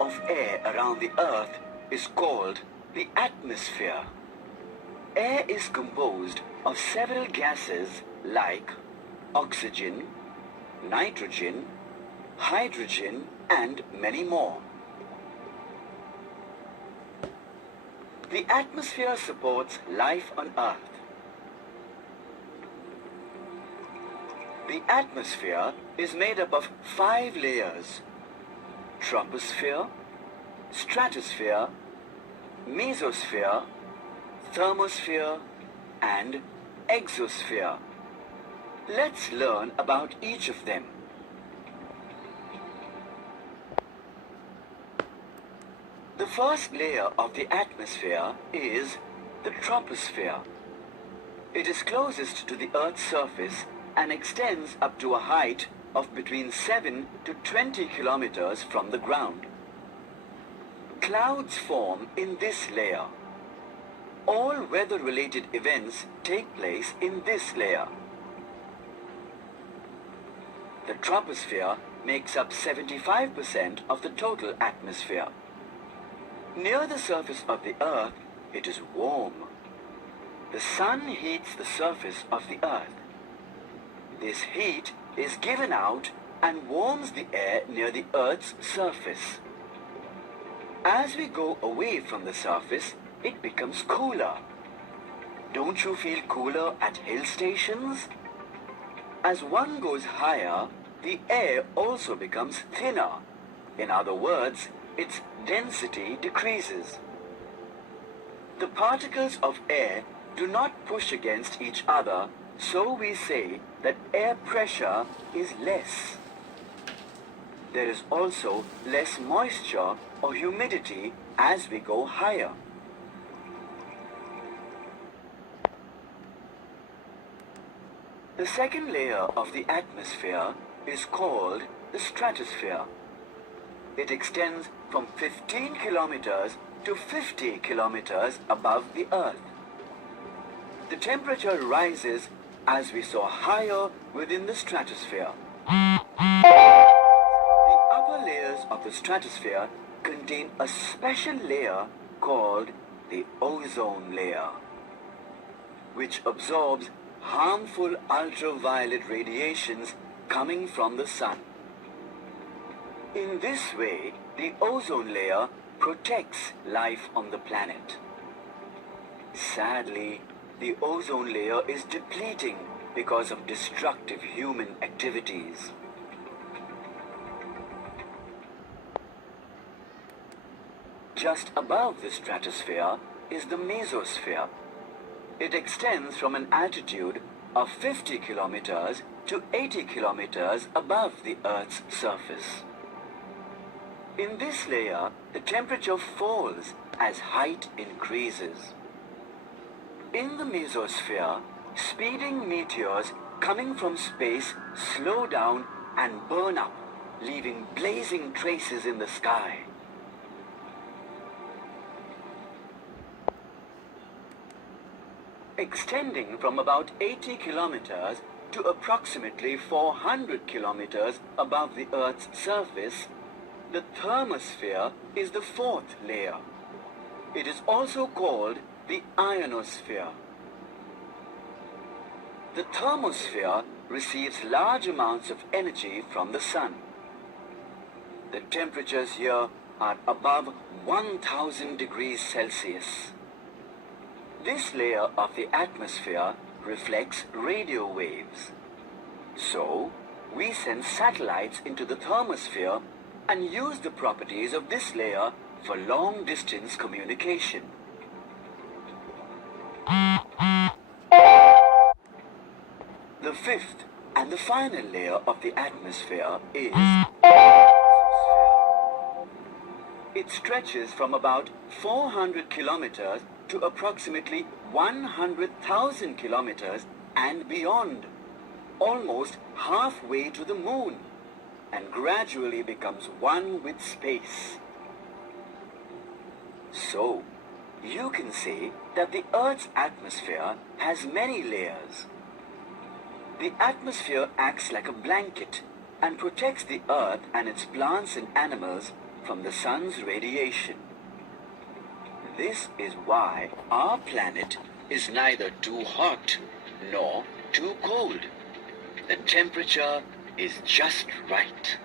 of air around the Earth is called the atmosphere. Air is composed of several gases like oxygen, nitrogen, hydrogen, and many more. The atmosphere supports life on Earth. The atmosphere is made up of 5 layers: troposphere, stratosphere, mesosphere, thermosphere, and exosphere. Let's learn about each of them. The first layer of the atmosphere is the troposphere. It is closest to the Earth's surface and extends up to a height of between 7 to 20 kilometers from the ground. Clouds form in this layer. All weather-related events take place in this layer. The troposphere makes up 75% of the total atmosphere. Near the surface of the Earth, it is warm. The sun heats the surface of the Earth. This heat is given out and warms the air near the Earth's surface. As we go away from the surface, it becomes cooler. Don't you feel cooler at hill stations? As one goes higher, the air also becomes thinner. In other words, its density decreases. The particles of air do not push against each other, so we say that air pressure is less. There is also less moisture or humidity as we go higher. The second layer of the atmosphere is called the stratosphere. It extends from 15 kilometers to 50 kilometers above the Earth. The temperature rises as we soar higher within the stratosphere. The upper layers of the stratosphere contain a special layer called the ozone layer, which absorbs harmful ultraviolet radiations coming from the sun. In this way, the ozone layer protects life on the planet. Sadly, the ozone layer is depleting because of destructive human activities. Just above the stratosphere is the mesosphere. It extends from an altitude of 50 kilometers to 80 kilometers above the Earth's surface. In this layer, the temperature falls as height increases. In the mesosphere, speeding meteors coming from space slow down and burn up, leaving blazing traces in the sky. Extending from about 80 kilometers to approximately 400 kilometers above the Earth's surface, the thermosphere is the fourth layer. It is also called the ionosphere. The thermosphere receives large amounts of energy from the sun. The temperatures here are above 1000 degrees Celsius. This layer of the atmosphere reflects radio waves. So, we send satellites into the thermosphere and use the properties of this layer for long-distance communication. The fifth and the final layer of the atmosphere is the exosphere. It stretches from about 400 kilometers to approximately 100,000 kilometers and beyond, almost halfway to the moon, and gradually becomes one with space. So, you can say that the Earth's atmosphere has many layers. The atmosphere acts like a blanket and protects the Earth and its plants and animals from the sun's radiation. This is why our planet is neither too hot nor too cold. The temperature is just right.